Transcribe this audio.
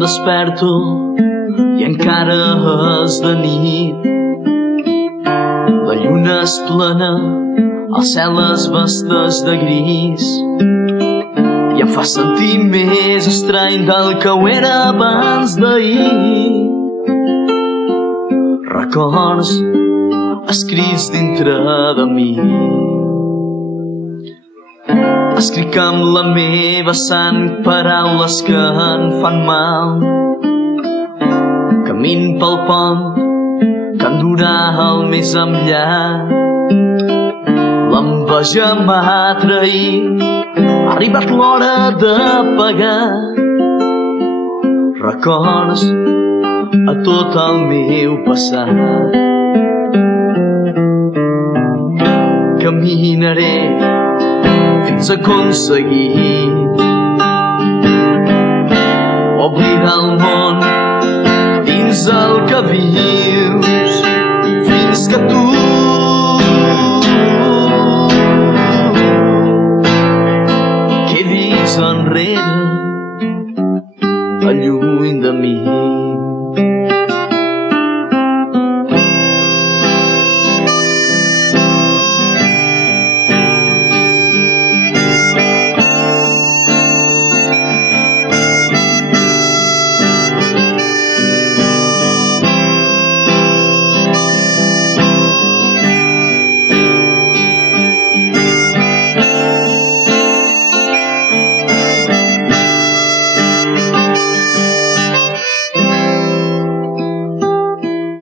desperto i encara és de nit. La lluna és plena, el cel es vesteix de gris i em fa sentir més estrany del que ho era abans d'ahir. Records escrits dintre de mi. Escric amb la meva sang paraules que em fan mal. Camin pel pont que endurà el més enllà. L'enveja m'ha traït, ha arribat l'hora de pagar. Records a tot el meu passat. Caminaré fins a aconseguir oblidar el món dins el que vius, fins que tu quedis enrere, lluny de mi.